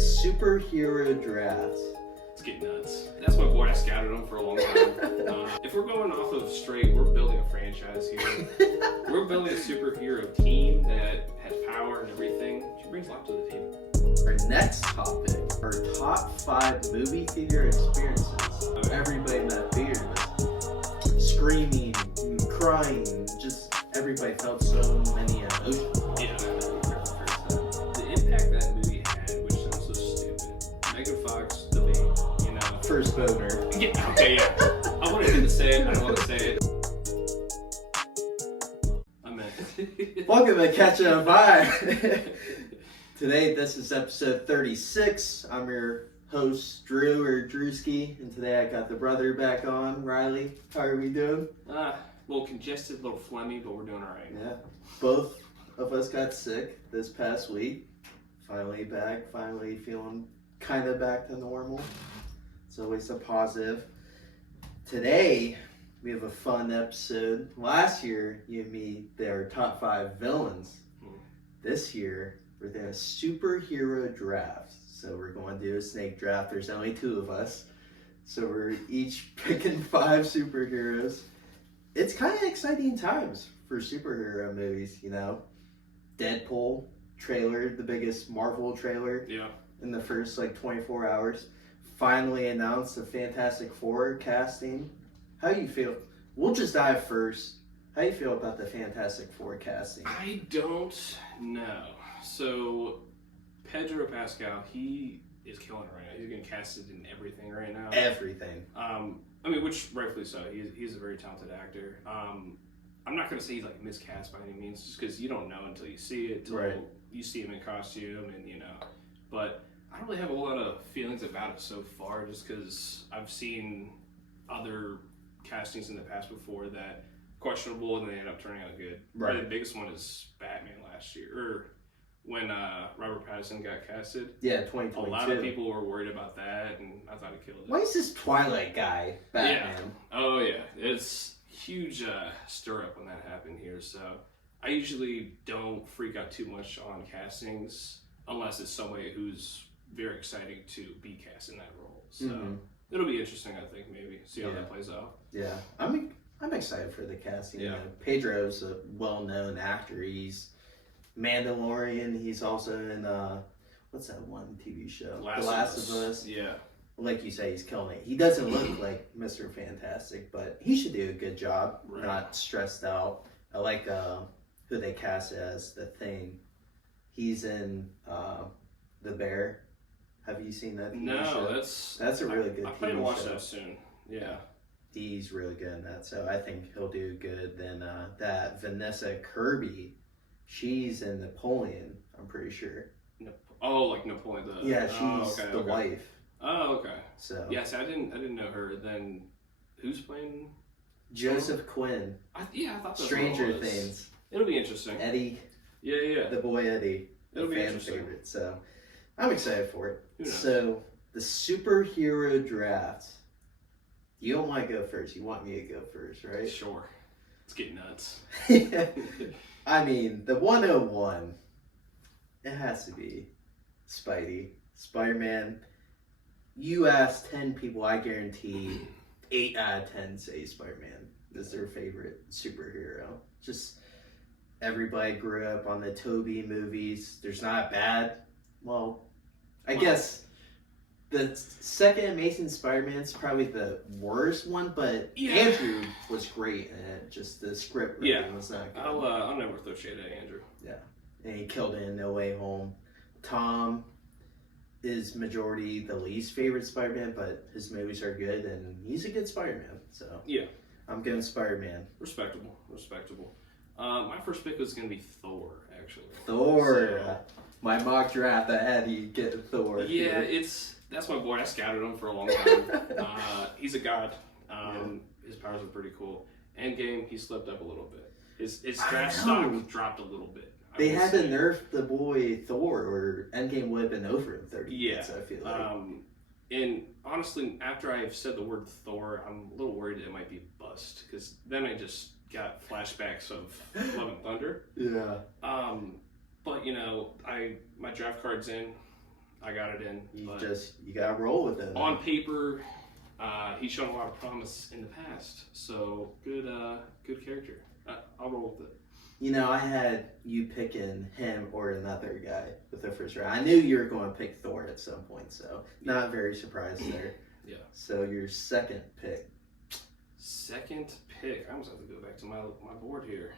superhero draft. It's getting nuts. That's my boy. I scouted him for a long time. If we're going off of straight, we're building a franchise here. We're building a superhero team that has power and everything. She brings a lot to the table. Our next topic are top 5 movie theater experiences. Everybody in that theater was screaming, crying, just everybody felt so many emotions. Yeah. The impact that movie had, which sounds so stupid. Megan Fox, the babe, you know. First boner. Yeah, okay, yeah. I wanted him to say it, I don't want to say it. I meant. Welcome to Catch Up 5. Today, this is episode 36. I'm your host, Drew, or Drewski, and today I got the brother back on, Riley. How are we doing? A little congested, a little phlegmy, but we're doing all right. Yeah, both of us got sick this past week. Finally back, finally feeling kind of back to normal. It's always a positive. Today, we have a fun episode. Last year, you and me did our top 5 villains. This year, we're doing a superhero draft. So we're going to do a snake draft. There's only 2 of us. So we're each picking 5 superheroes. It's kind of exciting times for superhero movies, you know. Deadpool trailer, the biggest Marvel trailer in the first 24 hours. Finally announced the Fantastic Four casting. How do you feel? We'll just dive first. How do you feel about the Fantastic Four casting? I don't know. So, Pedro Pascal, he is killing it right now. He's getting casted in everything right now. Everything. I mean, which rightfully so. He's a very talented actor. I'm not going to say he's miscast by any means, just because you don't know until you see it, until you see him in costume, and But I don't really have a whole lot of feelings about it so far, just because I've seen other castings in the past before that questionable, and they end up turning out good. Right. Probably the biggest one is Batman last year, or when Robert Pattinson got casted. Yeah, 2022. A lot of people were worried about that, and I thought it killed it. Why is this Twilight guy Batman? Yeah. Oh, yeah. It's huge stir up when that happened here, so I usually don't freak out too much on castings unless it's somebody who's very exciting to be cast in that role. So it'll be interesting, I think, maybe see how that plays out. Yeah, I'm excited for the casting. Yeah. Pedro's a well-known actor. He's Mandalorian. He's also in what's that one TV show? The Last of Us. Yeah. Like you say, he's killing it. He doesn't look like Mr. Fantastic, but he should do a good job. Right. Not stressed out. I like who they cast as the Thing. He's in The Bear. Have you seen that TV show? No, that's a really good I TV plan to watch show. that soon. Yeah. He's really good in that, so I think he'll do good. Then that Vanessa Kirby, she's in Napoleon, I'm pretty sure. Oh, like Napoleon the... Yeah, she's the wife. Oh, okay. So yes, I didn't know her. Then who's playing? Joseph Quinn. I thought that's Stranger what it was. Things. It'll be interesting. Eddie. Yeah. The boy Eddie. It'll be fan interesting. favorite. So I'm excited for it. Who knows? So the superhero draft. You don't want to go first. You want me to go first, right? Sure. Let's get nuts. I mean, the 101. It has to be Spidey. Spider-Man. You ask 10 people, I guarantee 8 out of 10 say Spider-Man is their favorite superhero. Just everybody grew up on the Tobey movies. There's not bad. Well, I guess the second Amazing Spider-Man's probably the worst one, but Andrew was great in it. Just the script writing was not good. I'll never throw shade at Andrew. Yeah. And he killed it in No Way Home. Tom is majority the least favorite Spider-Man, but his movies are good, and he's a good Spider-Man. So yeah, I'm going Spider-Man. Respectable. My first pick was going to be Thor, actually. Thor. So, my mock draft, I had you get Thor. Yeah, that's my boy. I scouted him for a long time. He's a god. His powers are pretty cool. Endgame, he slipped up a little bit. His draft stock dropped a little bit. They had to nerf the boy Thor, or Endgame would have been over in 30 minutes, I feel like. And honestly, after I've said the word Thor, I'm a little worried it might be bust, because then I just got flashbacks of Love and Thunder. Yeah. But my draft card's in. I got it in. You gotta roll with it. On paper, he's shown a lot of promise in the past. So good character. I'll roll with it. You know, I had you picking him or another guy with the first round. I knew you were going to pick Thor at some point, so not very surprised there. Yeah. So your second pick. Second pick. I almost have to go back to my board here.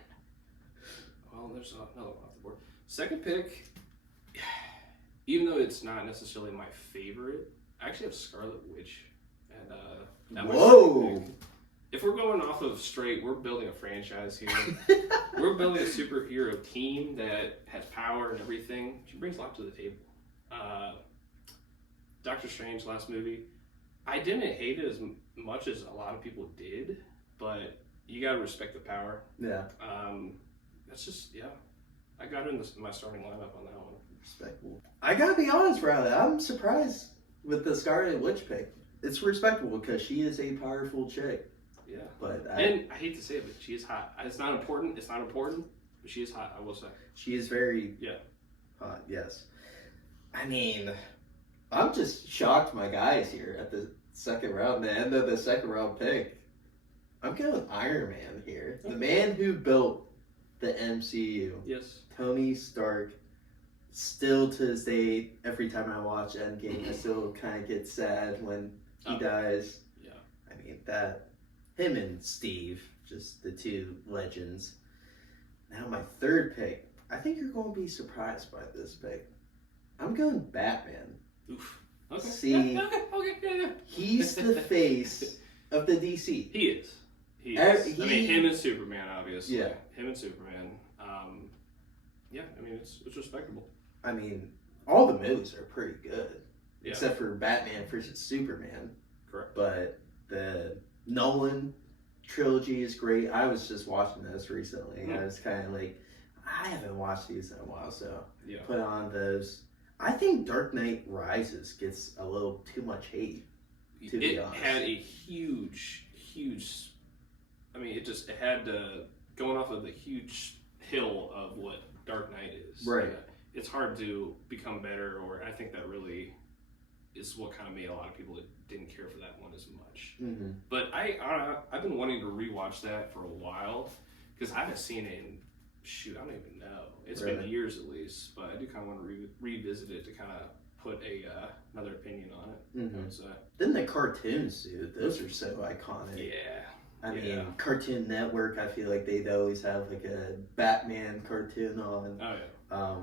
Well, there's another one off the board. Second pick, even though it's not necessarily my favorite, I actually have Scarlet Witch. And whoa! If we're going off of straight, we're building a franchise here. We're building a superhero team that has power and everything. She brings a lot to the table. Doctor Strange, last movie, I didn't hate it as much as a lot of people did, but you gotta respect the power. Yeah. That's just, yeah. I got in my starting lineup on that one. Respectable. I gotta be honest, Riley. I'm surprised with the Scarlet Witch pick. It's respectable because she is a powerful chick. Yeah. But I hate to say it, but she is hot. It's not important, but she is hot, I will say. She is very hot, yes. I mean, I'm just shocked my guys here at the second round, the end of the second round pick. I'm going Iron Man here. The man who built the MCU. Yes. Tony Stark. Still to this day, every time I watch Endgame, I still kind of get sad when he dies. Yeah. I mean, him and Steve, just the two legends. Now my third pick. I think you're going to be surprised by this pick. I'm going Batman. Oof. Okay. See, yeah. He's the face of the DC. He is. I mean, him and Superman, obviously. Yeah. Him and Superman. Yeah, I mean, it's respectable. I mean, all the movies are pretty good. Yeah. Except for Batman versus Superman. Correct. But the Nolan trilogy is great. I was just watching those recently. I was kind of like, I haven't watched these in a while, so put on those. I think Dark Knight Rises gets a little too much hate, to be honest. It had a huge, I mean, it had going off of the huge hill of what Dark Knight is. Right. It's hard to become better, or I think that really is what kind of made a lot of people that didn't care for that one as much. Mm-hmm. But I've been wanting to rewatch that for a while because I haven't seen it in, I don't even know. It's been years at least, but I do kind of want to revisit it to kind of put another opinion on it. Mm-hmm. Then the cartoons, dude, those are so iconic. Yeah. I mean, Cartoon Network, I feel like they'd always have like a Batman cartoon on. Oh, yeah.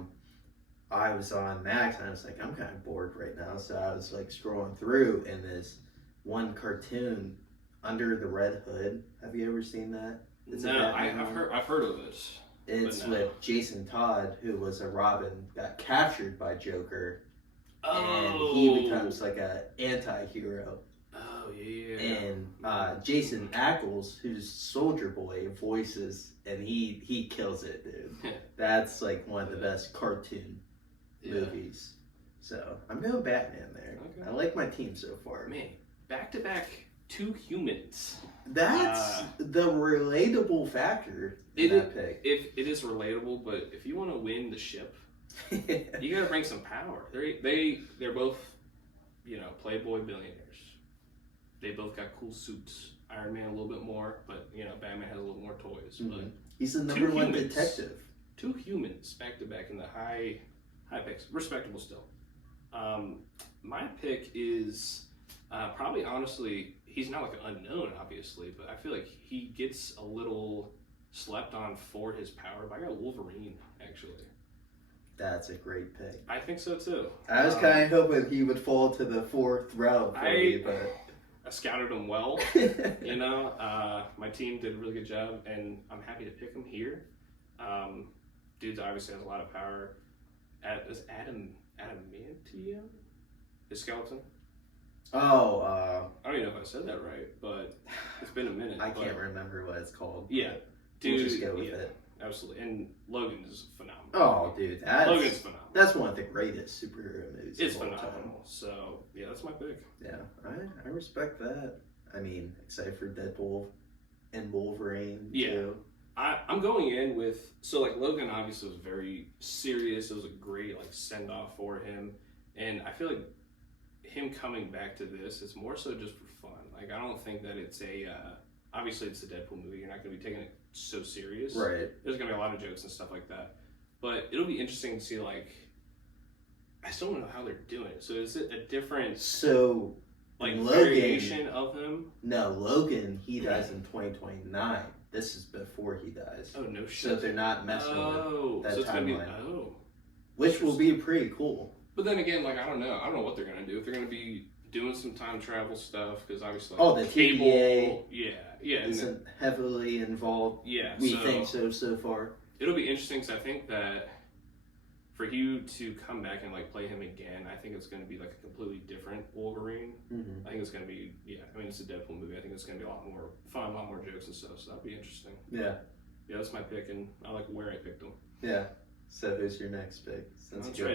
I was on Max and I was like, I'm kind of bored right now. So I was like scrolling through and this one cartoon, Under the Red Hood. Have you ever seen that? No, I've heard of it. It's with Jason Todd, who was a Robin, got captured by Joker. And he becomes like an anti-hero. Oh, yeah. And Jason Ackles, who's Soldier Boy, voices, and he kills it, dude. That's like one of the best cartoon movies. So I'm going Batman there. Okay. I like my team so far. Man, back-to-back two humans. That's the relatable factor in that pick. It is relatable, but if you want to win the ship, you got to bring some power. They're both, playboy billionaires. They both got cool suits. Iron Man a little bit more, but Batman has a little more toys. Mm-hmm. But he's the number one detective. Two humans back to back in the high picks, respectable still. My pick is probably honestly, he's not like an unknown, obviously, but I feel like he gets a little slept on for his power. But I got Wolverine actually. That's a great pick. I think so too. I was kind of hoping he would fall to the fourth round for me, but I scouted him well. My team did a really good job, and I'm happy to pick him here. Dude obviously has a lot of power. Is adamantium his skeleton? Oh, I don't even know if I said that right, but it's been a minute. I can't remember what it's called. Yeah, dude, we'll just go with it. Absolutely, and Logan is phenomenal. Oh, dude, Logan's phenomenal. That's one of the greatest superhero movies. It's phenomenal. So yeah, that's my pick. Yeah, I respect that. I mean, excited for Deadpool and Wolverine too. I'm going in with Logan obviously was very serious. It was a great send off for him, And I feel like him coming back to this is more so just for fun. Like, I don't think that it's obviously it's a Deadpool movie. You're not going to be taking it so serious. Right. There's going to be a lot of jokes and stuff like that. But it'll be interesting to see, like, I still don't know how they're doing it. So is it a different variation of him? No, Logan, he dies in 2029. This is before he dies. Oh, no shit. So they're not messing with that timeline. Which will be pretty cool. But then again, like, I don't know what they're going to do. If they're going to be doing some time travel stuff, because obviously, the cable, TVA isn't heavily involved. Yeah, we think so far. It'll be interesting, because I think that for you to come back and like play him again, I think it's going to be like a completely different Wolverine. Mm-hmm. I think it's going to be it's a Deadpool movie. I think it's going to be a lot more fun, a lot more jokes and stuff. So that'll be interesting. Yeah, that's my pick, and I like where I picked them. Yeah. So who's your next pick? Let's go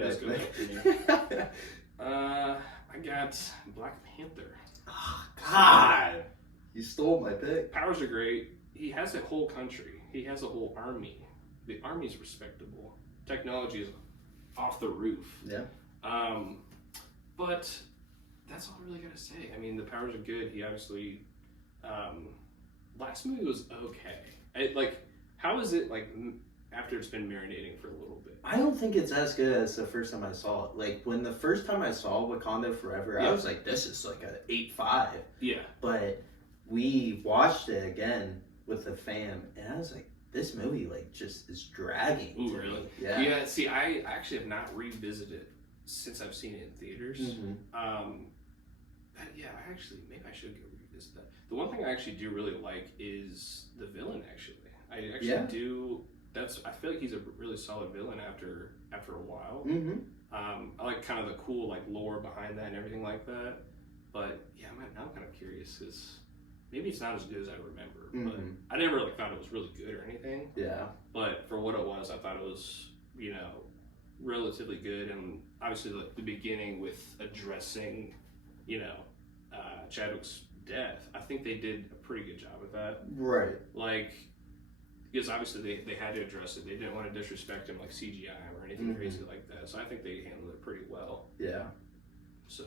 back. I got Black Panther. Oh, God. You stole my pick. Powers are great. He has a whole country. He has a whole army. The army's respectable. Technology is off the roof. Yeah. But that's all I really gotta say. I mean, the powers are good. He obviously, last movie was okay. How is it like after it's been marinating for a little bit? I don't think it's as good as the first time I saw it. Like, when the first time I saw Wakanda Forever, I was like, this is like an 8.5. Yeah. But we watched it again with the fam, and I was like, this movie, like, just is dragging. Ooh, really? Me. Yeah. Yeah, see, I actually have not revisited since I've seen it in theaters. Mm-hmm. Maybe I should go revisit that. The one thing I actually do really like is the villain, actually. I actually do. I feel like he's a really solid villain after a while. Mm-hmm. I like kind of the cool like lore behind that and everything like that. But yeah, I'm kind of curious because maybe it's not as good as I remember. Mm-hmm. But I never like thought it was really good or anything. Yeah. But for what it was, I thought it was relatively good. And obviously the beginning with addressing Chadwick's death, I think they did a pretty good job with that. Right. Like, because obviously they had to address it. They didn't want to disrespect him like CGI or anything crazy like that. So I think they handled it pretty well. Yeah. So.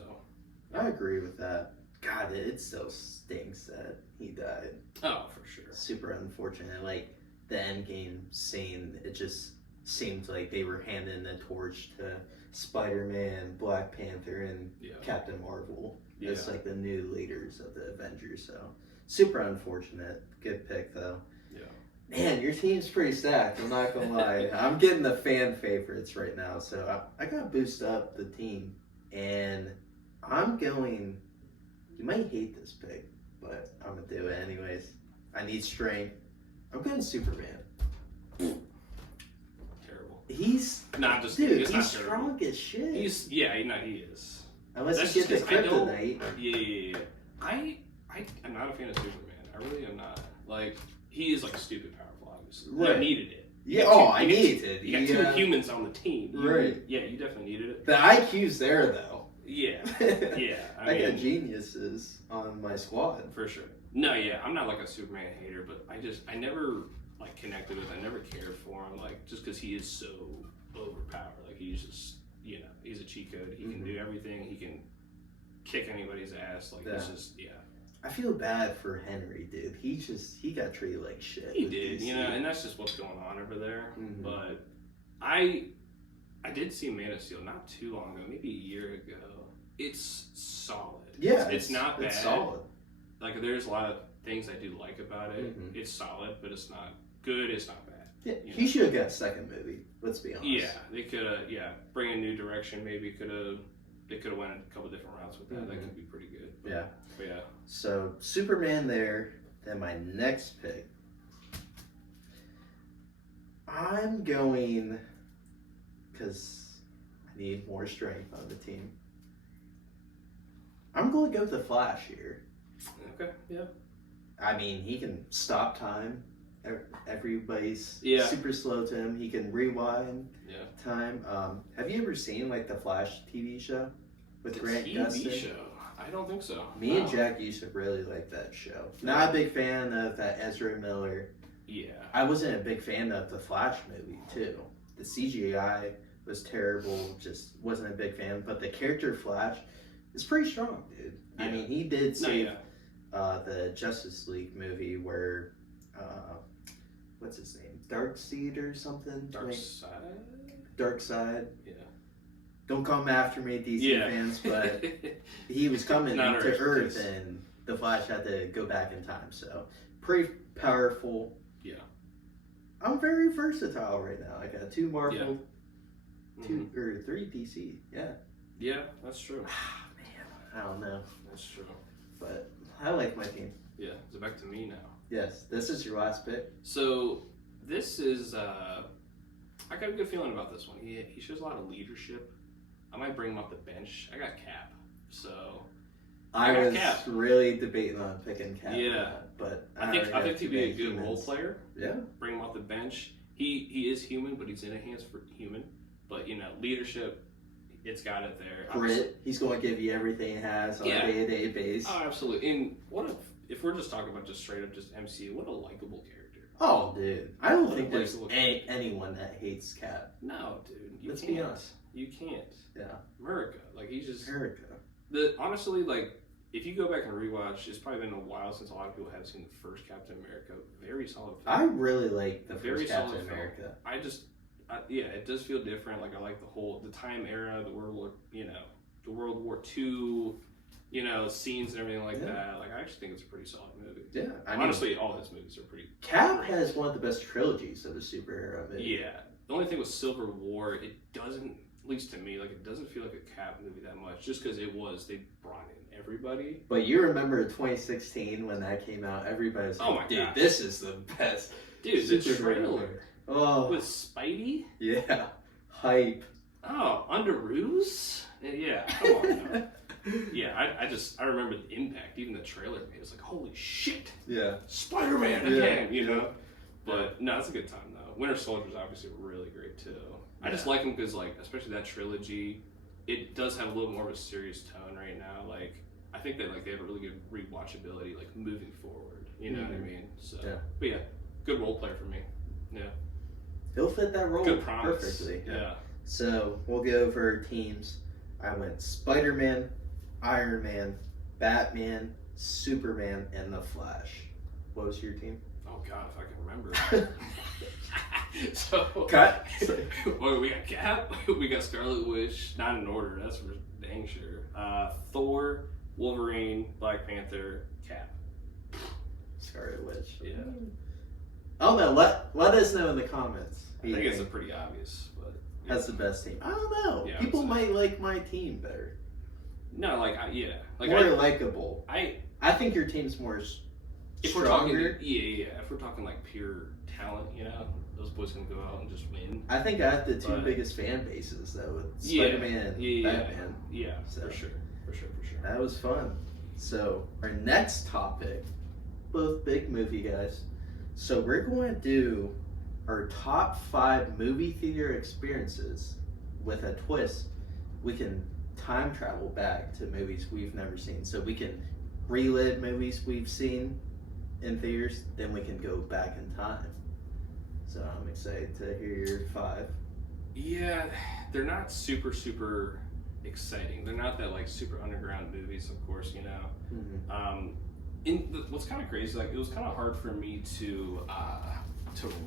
I agree with that. God, it still stinks that he died. Oh, for sure. Super unfortunate. Like, the Endgame scene, it just seemed like they were handing the torch to Spider-Man, Black Panther, and Captain Marvel. Yeah. As like the new leaders of the Avengers. So super unfortunate. Good pick though. Yeah. Man, your team's pretty stacked. I'm not gonna lie. I'm getting the fan favorites right now, so I gotta boost up the team, and I'm going. You might hate this pick, but I'm gonna do it anyways. I need strength. I'm going Superman. Terrible. He's not just dude. He's not strong as shit. He is. Unless you get the kryptonite. Yeah. I'm not a fan of Superman. I really am not. Like, he is like stupid powerful, obviously. Right. You needed it. I needed it. You got two humans on the team. Right. Yeah, you definitely needed it. The IQ's there though. Yeah. Yeah. I got geniuses on my squad. For sure. No, yeah, I'm not like a Superman hater, but I never like connected with him. I never cared for him, like, just because he is so overpowered. Like, he's just, he's a cheat code. He can do everything. He can kick anybody's ass. Like, it's just, I feel bad for Henry, dude. He got treated like shit. He did, and that's just what's going on over there. Mm-hmm. But I did see Man of Steel not too long ago, maybe a year ago. It's solid. Yeah, it's not bad. It's solid. Like, there's a lot of things I do like about it. Mm-hmm. It's solid, but it's not good. It's not bad. Yeah, he should have got a second movie. Let's be honest. Yeah, they could have. Bring a new direction. Maybe they could have went a couple different routes with that. Mm-hmm. That could be pretty good. But, yeah. So Superman there. Then my next pick. I'm going because I need more strength on the team. I'm going to go with the Flash here. Okay. Yeah. I mean, he can stop time. Everybody's super slow to him. He can rewind time. Have you ever seen like the Flash TV show with Grant Gustin? TV show? I don't think so. Me and Jack used to really like that show. Not a big fan of that Ezra Miller. Yeah. I wasn't a big fan of the Flash movie too. The CGI was terrible. Just wasn't a big fan. But the character Flash is pretty strong, dude. Yeah. I mean, he did save the Justice League movie where what's his name? Darkseid or something? Darkseid. Yeah. Don't come after me, DC fans, but he was coming to Earth and the Flash had to go back in time. So, pretty powerful. Yeah. I'm very versatile right now. I got 2 Marvel, Yeah. 2 or 3 DC. Yeah. Yeah, that's true. Man, I don't know. That's true. But I like my team. Yeah, is it back to me now? Yes, this is your last pick. So this is I got a good feeling about this one. He shows a lot of leadership. I might bring him off the bench. I got Cap. So I was really debating on picking Cap. Yeah. But I think he'd be a good role player. Yeah. Bring him off the bench. He is human, but he's in a hands for human. But leadership, it's got it there. Grit. He's going to give you everything he has on a day-to-day basis. Oh, absolutely. And if we're just talking about just straight up just MCU, what a likable character. Oh, dude. I don't think there's anyone that hates Cap. No, dude. Let's be honest. You can't. Yeah. America. Like, he's just... America. Honestly, like, if you go back and rewatch, it's probably been a while since a lot of people have seen the first Captain America. Very solid film. I really like the very first Captain America. It does feel different. Like, I like the time era, the World War II, scenes and everything like that. Like, I actually think it's a pretty solid movie. Yeah. Honestly, all his movies are pretty... Cap has one of the best trilogies of a superhero movie. Yeah. The only thing with Civil War, it doesn't, at least to me, like, it doesn't feel like a Cap movie that much, just because they brought in everybody. But you remember 2016 when that came out, everybody was like, oh my dude, God, this is the best. Dude, the trailer. Oh. With Spidey? Yeah. Hype. Oh, under ruse? Yeah, come on now. Yeah, I remember the impact. Even the trailer made it was like, holy shit! Yeah. Spider-Man again, But no, it's a good time though. Winter Soldier is obviously really great too. I just like them because, like, especially that trilogy, it does have a little more of a serious tone right now. Like, I think that they have a really good rewatchability, like, moving forward. You know what I mean? So, but yeah, good role player for me. Yeah. He'll fit that role perfectly. Yeah. So we'll go over teams. I went Spider-Man, Iron Man, Batman, Superman, and the Flash. What was your team? Oh God, if I can remember. So cut. Well, we got Cap, we got Scarlet Witch, not in order. That's for dang sure. Thor, Wolverine, Black Panther, Cap. Scarlet Witch. Yeah. Oh no! Let us know in the comments. I think it's a pretty obvious, but that's the best team. I don't know. Yeah, people might like my team better. No, more likable. I think your team's more if stronger. We're talking, if we're talking like pure talent, those boys can go out and just win. I think I have the two biggest fan bases though, with Spider-Man and Batman. Yeah, so, for sure. That was fun. So our next topic, both big movie guys. So we're going to do our top 5 movie theater experiences with a twist. We can time travel back to movies we've never seen. So we can relive movies we've seen in theaters, then we can go back in time. So I'm excited to hear your 5. Yeah, they're not super exciting. They're not that super underground movies, of course, Mm-hmm. What's kind of crazy, it was kind of hard for me to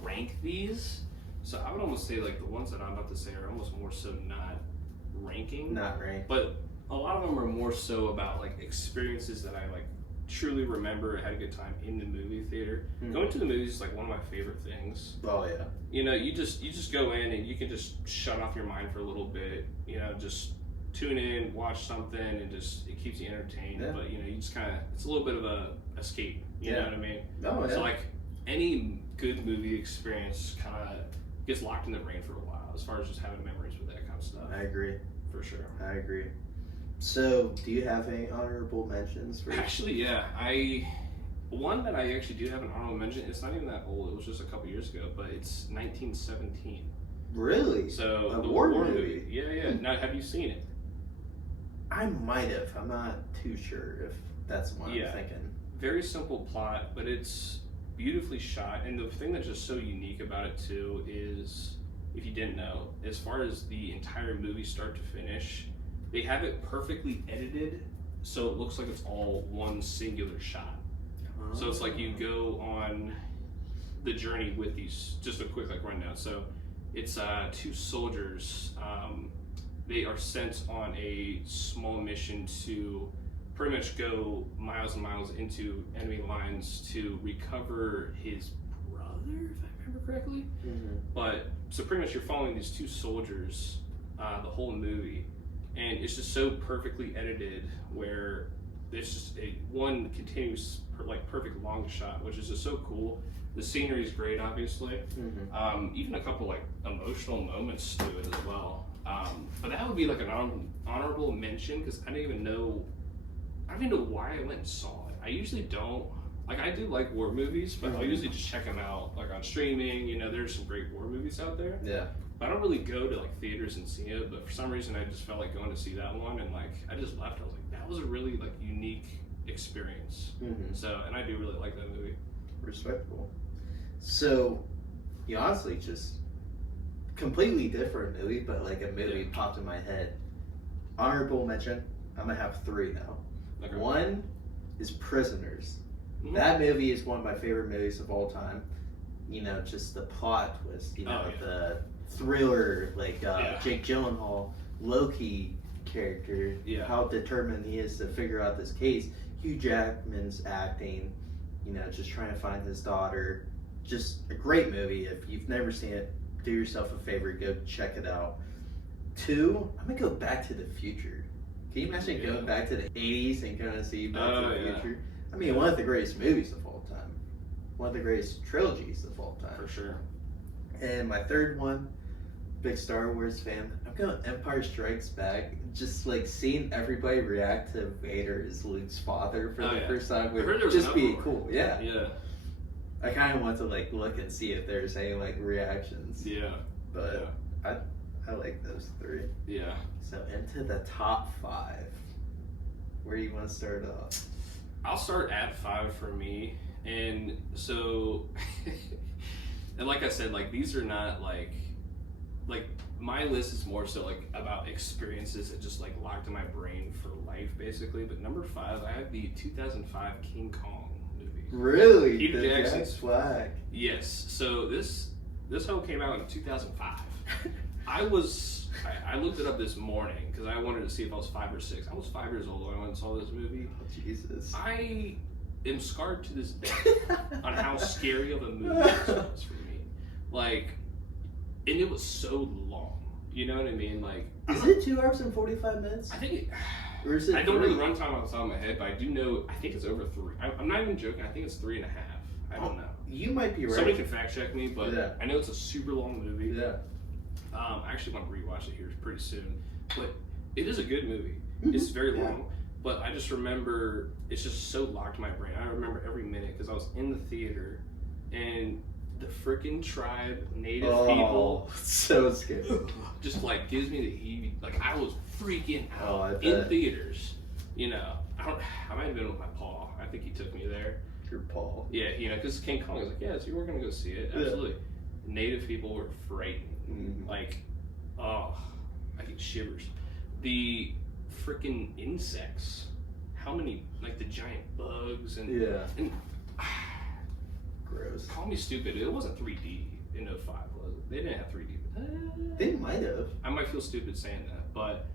rank these. So I would almost say the ones that I'm about to say are almost more so not ranking. Not ranked. But a lot of them are more so about experiences that I truly remember, had a good time in the movie theater. Mm-hmm. Going to the movies is one of my favorite things. Oh yeah. You just go in and you can just shut off your mind for a little bit. Just tune in, watch something, and it keeps you entertained. Yeah. But you just kind of, it's a little bit of a escape. You know what I mean? Oh yeah. So any good movie experience kind of gets locked in the brain for a while, as far as just having memories with that kind of stuff. I agree. For sure. I agree. So, do you have any honorable mentions? Actually, yeah. One that I actually do have an honorable mention. It's not even that old. It was just a couple years ago, but it's 1917. Really? So the war movie. Yeah. Now, have you seen it? I might have. I'm not too sure if that's what I'm thinking. Very simple plot, but it's beautifully shot. And the thing that's just so unique about it too is if you didn't know, as far as the entire movie start to finish, they have it perfectly edited so it looks like it's all one singular shot. So it's like you go on the journey with these, just a quick like rundown. So it's two soldiers. They are sent on a small mission to pretty much go miles and miles into enemy lines to recover his brother, if I remember correctly. But so pretty much you're following these two soldiers the whole movie, and it's just so perfectly edited where it's just a one continuous like perfect long shot, which is just so cool. The scenery is great, obviously. Even a couple like emotional moments to it as well. But that would be like an honorable mention because I don't even know why I went and saw it. I usually don't. Like, I do like war movies, but I'll usually just check them out like on streaming. You know, there's some great war movies out there. Yeah. But I don't really go to like theaters and see it. But for some reason, I just felt like going to see that one, and like I just left. I was like, that was a really like unique experience. So, and I do really like that movie. Respectable. So, you honestly just completely different movie, but like a movie popped in my head. Honorable mention. I'm gonna have 3 now. Okay. One is Prisoners. That movie is one of my favorite movies of all time. You know, just the plot twist. You know, the thriller, like Jake Gyllenhaal, Loki character. Yeah. How determined he is to figure out this case. Hugh Jackman's acting. You know, just trying to find his daughter. Just a great movie. If you've never seen it, do yourself a favor, go check it out. 2, I'm gonna go Back to the Future. Can you imagine going back to the 80s and going to see Back to the Future? I mean, one of the greatest movies of all time. One of the greatest trilogies of all time. For sure. And my 3rd one, big Star Wars fan, I'm going Empire Strikes Back. Just like seeing everybody react to Vader as Luke's father for the first time would just be cool. Yeah. I kind of want to like look and see if there's any like reactions. But I like those 3. So into the top 5. Where do you want to start off? I'll start at 5 for me. And so, and like I said, like these are not like my list is more so like about experiences that just like locked in my brain for life basically. But number 5, I have the 2005 King Kong movie. Really? Peter Jackson's flag. Yes. So this whole came out in 2005. I looked it up this morning because I wanted to see if I was 5 or 6. I was 5 years old when I went and saw this movie. Oh, Jesus. I am scarred to this day on how scary of a movie this was for me. Like, and it was so long. You know what I mean? Like, is it 2 hours and 45 minutes? I think or is it I don't know the runtime off the top of my head, but I do know, I think it's over 3. I'm not even joking. I think it's 3.5. I don't know. You might be right. Somebody can fact check me, but I know it's a super long movie. I actually want to rewatch it here pretty soon, but it is a good movie. It's very long, but I just remember it's just so locked in my brain. I remember every minute because I was in the theater and the freaking tribe, native people, so scary. Just like gives me the heebie. Like I was freaking out in theaters. You know, I might have been with my paw. I think he took me there. Your paw. Yeah, you know, because King Kong was like, yeah, so you were gonna go see it. Absolutely. Native people were frightening. Like, oh, I get shivers. The freaking insects. How many, like the giant bugs and gross. Call me stupid. It wasn't 3D in 05, was it? They didn't have 3D. They might have. I might feel stupid saying that, but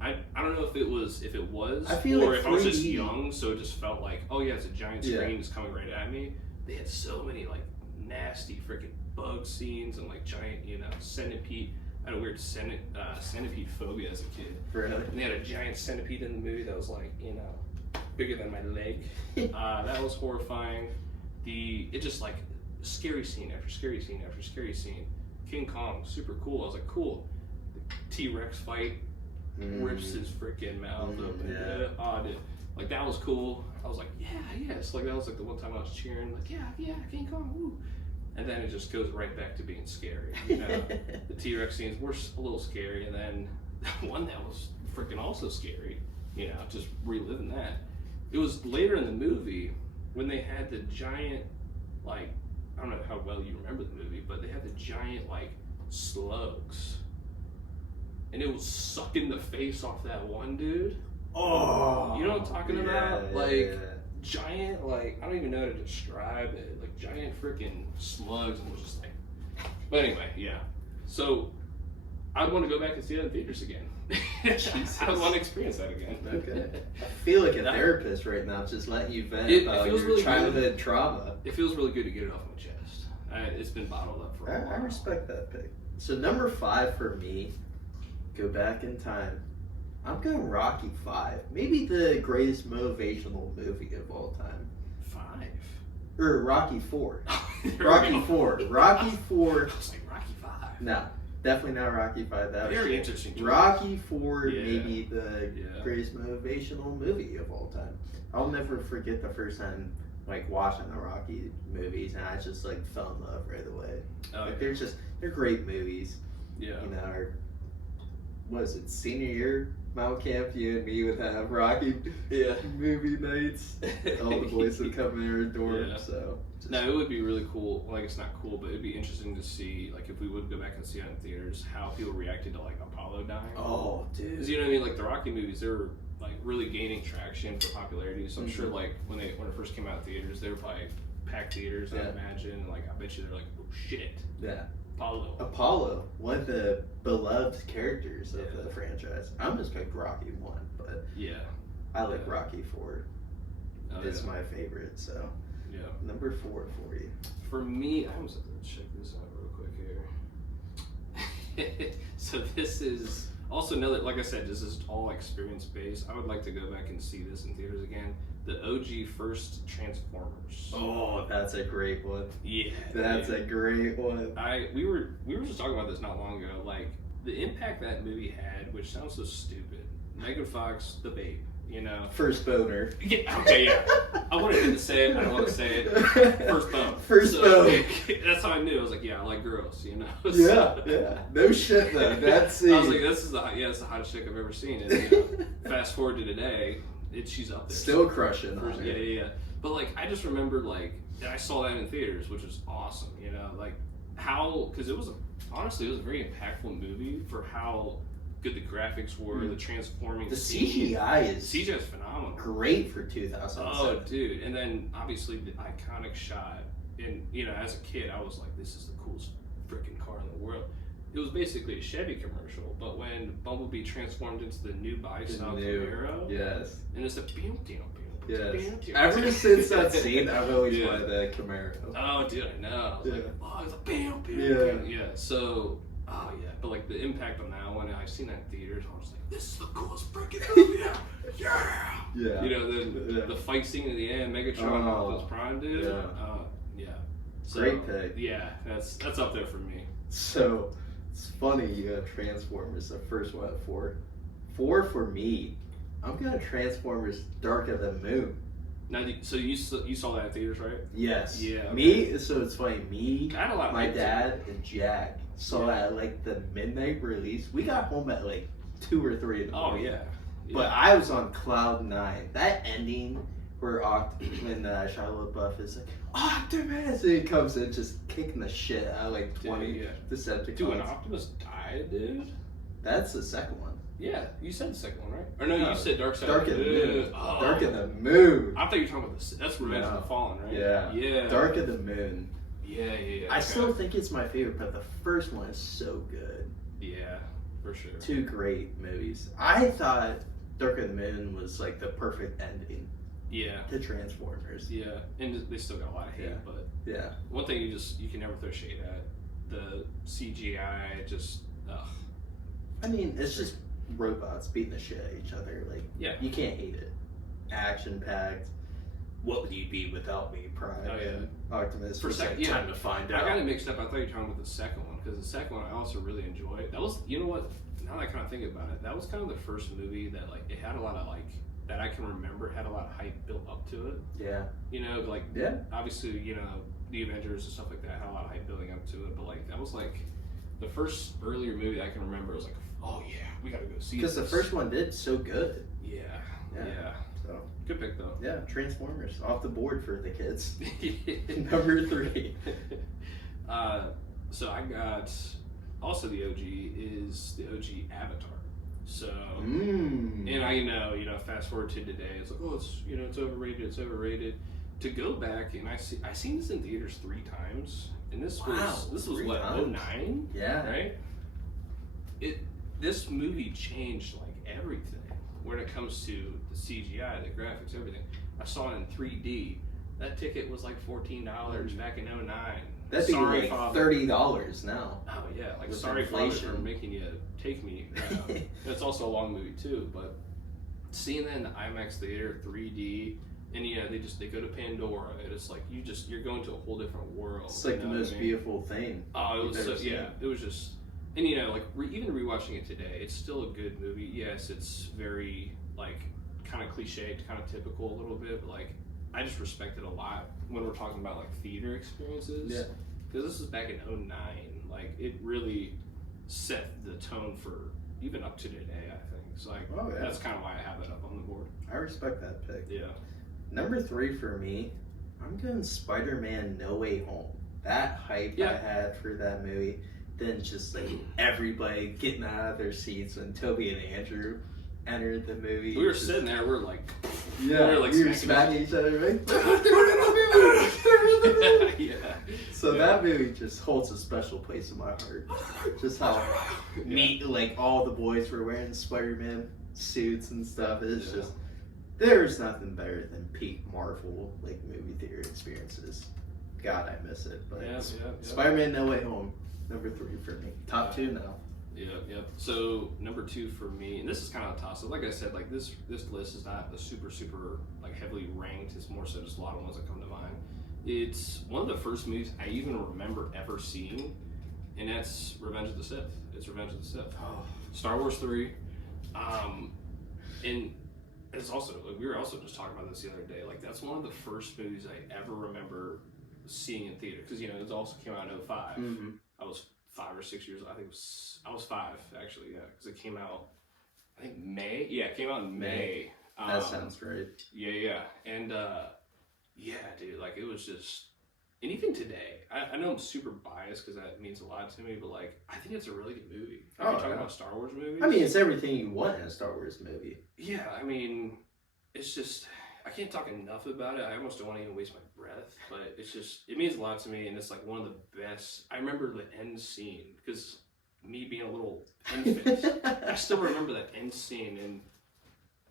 I don't know if it was, I feel or like if 3D. I was just young, so it just felt like, oh yeah, it's a giant screen that's coming right at me. They had so many like nasty freaking bug scenes and like giant, you know, centipede. I had a weird centipede phobia as a kid. Really? And they had a giant centipede in the movie that was like, you know, bigger than my leg. That was horrifying. It just like scary scene after scary scene after scary scene. King Kong, super cool. I was like, cool. The T-Rex fight rips his freaking mouth open. Dude. Like that was cool. I was like, yes. Like that was like the one time I was cheering, like, yeah, King Kong, woo. And then it just goes right back to being scary. You know, the T-Rex scenes were a little scary, and then one that was freaking also scary. You know, just reliving that. It was later in the movie when they had the giant, like, I don't know how well you remember the movie, but they had the giant like slugs. And it was sucking the face off that one dude. Oh, you know what I'm talking about? Like, yeah. giant, like, I don't even know how to describe it. Like, giant freaking slugs. And it was just like, but anyway, yeah. So, I'd want to go back and see that in theaters again. I would want to experience that again. Okay. I feel like a therapist right now, just letting you vent about your really childhood trauma. It feels really good to get it off my chest. It's been bottled up for a while. I respect that pick. So number 5 for me, go back in time. I'm going Rocky 5. Maybe the greatest motivational movie of all time. 5? Or Rocky 4. Rocky 4. Rocky 4. I was like, Rocky 5? No, definitely not Rocky 5. That was very interesting choice. Rocky 4, Yeah. maybe the greatest motivational movie of all time. I'll never forget the first time like watching the Rocky movies, and I just like fell in love right away. Like they're great movies. Yeah. You know, what is it, senior year Mount Camp, you and me would have Rocky movie nights. All the boys would come in our dorm. Yeah. So no, it would be really cool. Like, it's not cool, but it'd be interesting to see, like, if we would go back and see it in theaters, how people reacted to like Apollo dying. Oh, dude. Because you know what I mean? Like the Rocky movies, they were like really gaining traction for popularity. So I'm sure like when it first came out in theaters, they were probably packed theaters. I imagine. And, like, I bet you they're like, oh shit. Yeah. Apollo, one of the beloved characters of the franchise. I'm just pick Rocky 1, but I like Rocky 4. It's my favorite. So number 4 for you. For me, I almost have to check this out real quick here. So this is also another, like I said, this is all experience based. I would like to go back and see this in theaters again. The OG first Transformers. Oh, that's a great one. Yeah, that's a great one. We were just talking about this not long ago. Like the impact that movie had, which sounds so stupid. Megan Fox, the Babe, you know. First boner. Yeah. Okay. Yeah. I wanted him to say it. I don't want to say it. First bone. First bone. That's how I knew. I was like, yeah, I like girls, you know. Yeah. No shit though. That's I was like, it's the hottest chick I've ever seen. And you know, fast forward to today. She's up there. Still crushing on her. Yeah. But like, I just remember like, I saw that in theaters, which was awesome. You know, like how, because honestly, it was a very impactful movie for how good the graphics were, the transforming. The CGI is phenomenal. Great for 2007. Oh, dude! And then obviously the iconic shot. And you know, as a kid, I was like, this is the coolest freaking car in the world. It was basically a Chevy commercial, but when Bumblebee transformed into the new body-style Camaro, and it's a Ever since that scene, I've always wanted the Camaro. Oh, dude, I know. I was like, oh, it's a bam. Yeah. So, but like the impact on that one, I've seen that in theaters. I was like, this is the coolest freaking movie. Yeah. You know, the fight scene at the end, Megatron Optimus Prime, dude. So, great pick. Yeah, that's up there for me. So. It's funny you have Transformers, the first one at 4. 4 for me, I'm going Transformers Dark of the Moon. Now, so you saw that in theaters, right? Yes. Yeah. Okay. Me, so it's funny, my of dad, and Jack saw that at like the midnight release. We got home at like 2 or 3 in the morning. Oh, yeah. But I was on cloud 9. That ending where when Shia LaBeouf is like, Optimus! And he comes in just kicking the shit out of like 20 Decepticons. Dude, when Optimus died, dude? That's the second one. Yeah, you said the second one, right? Or no, you said Dark of the Moon. Oh. Dark of the Moon. I thought you were talking about that's Revenge of the Fallen, right? Yeah. Dark of the Moon. Yeah. I still think it's my favorite, but the first one is so good. Yeah, for sure. 2 great movies. I thought Dark of the Moon was like the perfect ending. Yeah. To Transformers. Yeah. And they still got a lot of hate, but one thing you can never throw shade at. The CGI just I mean, it's just robots beating the shit out of each other. Like, you can't hate it. Action packed. What would you be without me, Prime? Oh yeah. Optimus. For time to find out. I got it mixed up. I thought you were talking about the second one, because the second one I also really enjoyed. That was, you know what? Now that I kind of think about it, that was kind of the first movie that like it had a lot of like that I can remember had a lot of hype built up to it. Yeah. You know, like obviously, you know, the Avengers and stuff like that had a lot of hype building up to it, but like that was like the first earlier movie I can remember. Was like, oh yeah, we gotta go see. Because the first one did so good. Yeah. So good pick though. Yeah, Transformers off the board for the kids. Number 3. So I got also the OG is the OG Avatar. So, Mm. and I know, fast forward to today, it's like, oh, it's overrated. To go back and I seen this in theaters 3 times, and this was what, 09? Yeah. Right. This movie changed like everything when it comes to the CGI, the graphics, everything. I saw it in 3D. That ticket was like $14 back in 09. That'd be like $30 now. Oh yeah, like with sorry inflation. Father for making you take me. It's also a long movie too, but seeing that in the IMAX theater, 3D, and they go to Pandora, and it's like you're going to a whole different world. It's like the most beautiful thing. Oh, it was it was just, and even rewatching it today, it's still a good movie. Yes, it's very like kind of cliched, kind of typical a little bit, but like I just respect it a lot when we're talking about like theater experiences. Yeah. Because this is back in 09. Like it really set the tone for even up to today, I think. So like that's kind of why I have it up on the board. I respect that pick. Yeah. Number 3 for me, I'm going Spider-Man No Way Home. That hype I had for that movie, then just like everybody getting out of their seats when Toby and Andrew entered the movie. We were sitting there, we're like, we were smacking each other, right? Yeah. So that movie just holds a special place in my heart. Just how neat, like all the boys were wearing Spider-Man suits and stuff. It's just, there's nothing better than peak Marvel like movie theater experiences. God, I miss it. But Spider-Man No Way Home, number 3 for me. Top 2 now. Yeah. So number 2 for me, and this is kind of a toss-up. Like I said, like this list is not the super like heavily ranked. It's more so just a lot of ones that come to mind. It's one of the first movies I even remember ever seeing, and that's Revenge of the Sith. It's Revenge of the Sith. Oh. Star Wars 3. And it's also, like, we were also just talking about this the other day. Like that's one of the first movies I ever remember seeing in theater, because it also came out in 05. Mm-hmm. I was 5 or 6 years old. I was 5 actually, because it came out, I think May. Yeah, it came out in May. That sounds right. Yeah, and dude, like it was just, and even today, I know I'm super biased because that means a lot to me, but like I think it's a really good movie. If you're talking about Star Wars movies, I mean, it's everything you want in a Star Wars movie. Yeah, I mean, it's just, I can't talk enough about it. I almost don't want to even waste my breath, but it's just, it means a lot to me, and it's like one of the best. I remember the end scene, because me being a little infant, I still remember that end scene, and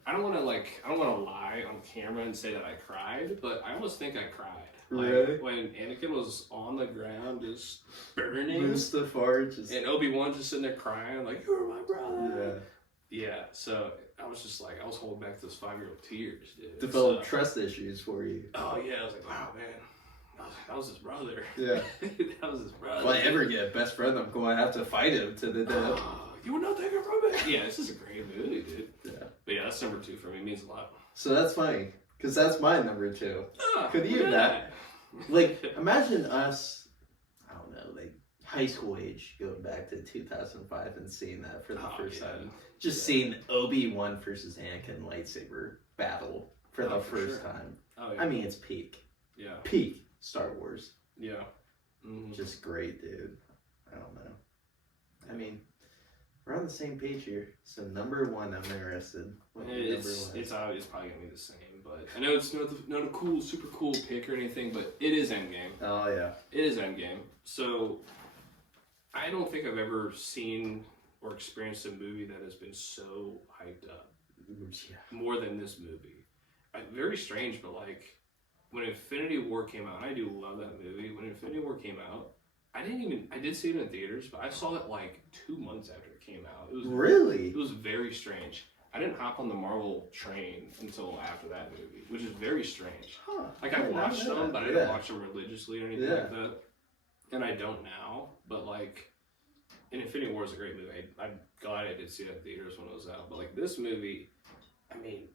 I don't want to lie on camera and say that I cried, but I almost think I cried. Really? When Anakin was on the ground just burning, Mustafar just, and Obi-Wan just sitting there crying like, "You're my brother." Yeah, so I was just like, I was holding back those 5-year-old tears, dude. Developed trust issues for you. Oh yeah, I was like, wow, man, that was his brother. Yeah. That was his brother. If I ever get a best friend, I'm going to have to fight him to the death. You will not take it from me. Yeah, this is a great movie, dude. Yeah. But yeah, that's number 2 for me. It means a lot. So that's funny, because that's my number 2. Could you that? that? Like, imagine us, I don't know, like high school age, going back to 2005 and seeing that for the first time. Just seeing Obi-Wan versus Anakin lightsaber battle for the first time. Oh, yeah. I mean, it's peak. Yeah. Peak Star Wars. Yeah. Mm-hmm. Just great, dude. I don't know. I mean, we're on the same page here. So number 1, I'm interested. It's obvious, probably gonna be the same, but I know it's not a cool, super cool pick or anything, but it is Endgame. Oh yeah. It is Endgame. So I don't think I've ever seen or experienced a movie that has been so hyped up more than this movie. Very strange, but like when Infinity War came out, and I do love that movie. When Infinity War came out, I did see it in theaters, but I saw it like 2 months after it came out. It was really? It was very strange. I didn't hop on the Marvel train until after that movie, which is very strange. Huh. Like I watched them, but I didn't watch them religiously or anything like that. And I don't now, but like, and Infinity War is a great movie. I'm glad I did see it in theaters when it was out. But like this movie, I mean,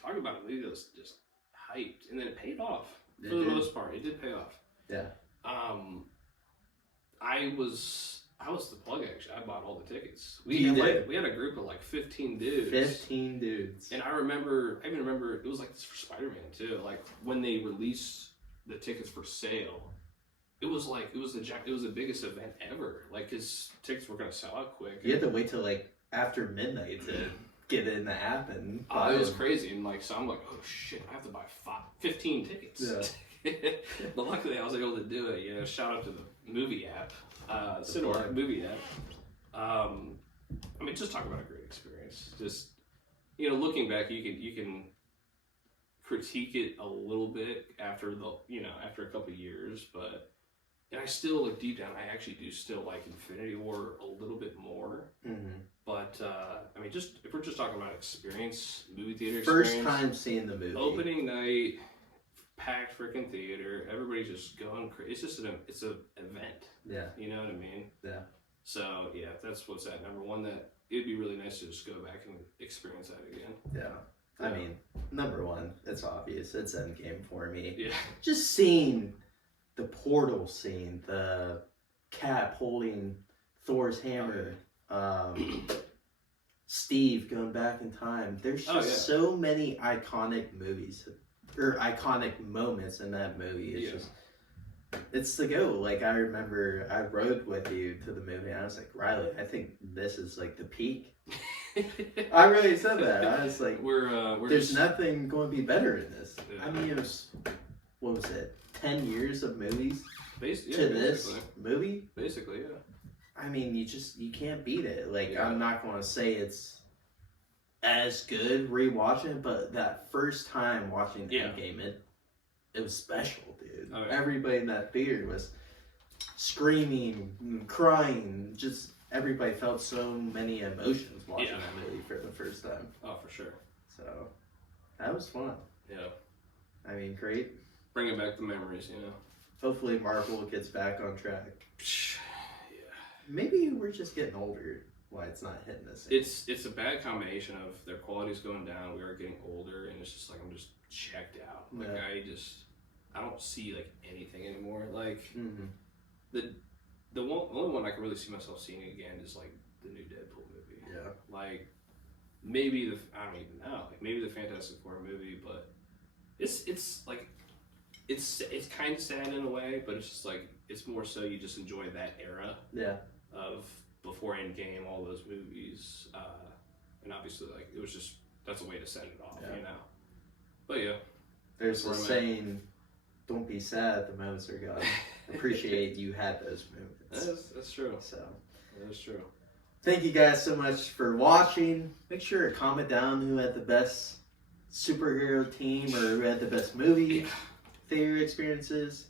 talk about a movie that was just hyped, and then it paid off for the most part. It did pay off. Yeah. I was the plug actually. I bought all the tickets. We had a group of like 15 dudes. 15 dudes. And I even remember it was like this for Spider-Man too. Like when they released the tickets for sale, it was the biggest event ever. Like, his tickets were gonna sell out quick. You had to wait till like after midnight to get in the app and buy it was them. crazy. And like, so I'm like, oh shit, I have to buy 15 tickets. Yeah. But luckily I was able to do it. You know, shout out to the movie app, Cinemark movie app. I mean, just talk about a great experience. Just, you know, looking back, you can critique it a little bit after after a couple of years, but and I still, like, deep down, I actually do still like Infinity War a little bit more. Mm-hmm. But I mean, just if we're just talking about experience, movie theater experience, First time seeing the movie, opening night, packed freaking theater, everybody's just going crazy. It's just it's an event. Yeah. You know what I mean? Yeah. So yeah, that's what's at number one. That it'd be really nice to just go back and experience that again. Yeah. I mean, number one, it's obvious. It's Endgame for me. Yeah. Just seeing the portal scene, the Cap holding Thor's hammer, Steve going back in time. There's just so many iconic movies or iconic moments in that movie. It's just, it's the go. Like, I remember I rode with you to the movie and I was like, Riley, I think this is like the peak. I really said that. I was like, we're there's nothing going to be better in this. Yeah. I mean, it was, what was it, 10 years of movies to this movie? Basically, yeah. I mean, you can't beat it. Like, Yeah. I'm not going to say it's as good rewatching, but that first time watching Endgame, it was special, dude. Oh, yeah. Everybody in that theater was screaming, crying, just everybody felt so many emotions watching that movie for the first time. Oh, for sure. So, that was fun. Yeah. I mean, great. Bringing back the memories, you know. Hopefully Marvel gets back on track. Yeah. Maybe we're just getting older. Why it's not hitting us. It's a bad combination of their quality's going down, we are getting older, and it's just like I'm just checked out. Like I don't see like anything anymore. Like the only one I can really see myself seeing again is like the new Deadpool movie. Yeah. Like maybe I don't even know. Like maybe the Fantastic Four movie, but it's like it's kind of sad in a way, but it's just like it's more so you just enjoy that era. Yeah. Of before Endgame, all those movies, and obviously like it was just that's a way to send it off, you know. But yeah, there's a saying, "Don't be sad, the moments are gone." Appreciate you had those moments. That's true. So that is true. Thank you guys so much for watching. Make sure to comment down who had the best superhero team or who had the best movie theater experiences.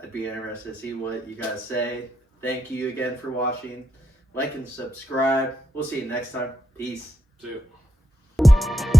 I'd be interested to see what you guys say. Thank you again for watching. Like and subscribe. We'll see you next time. Peace. See you.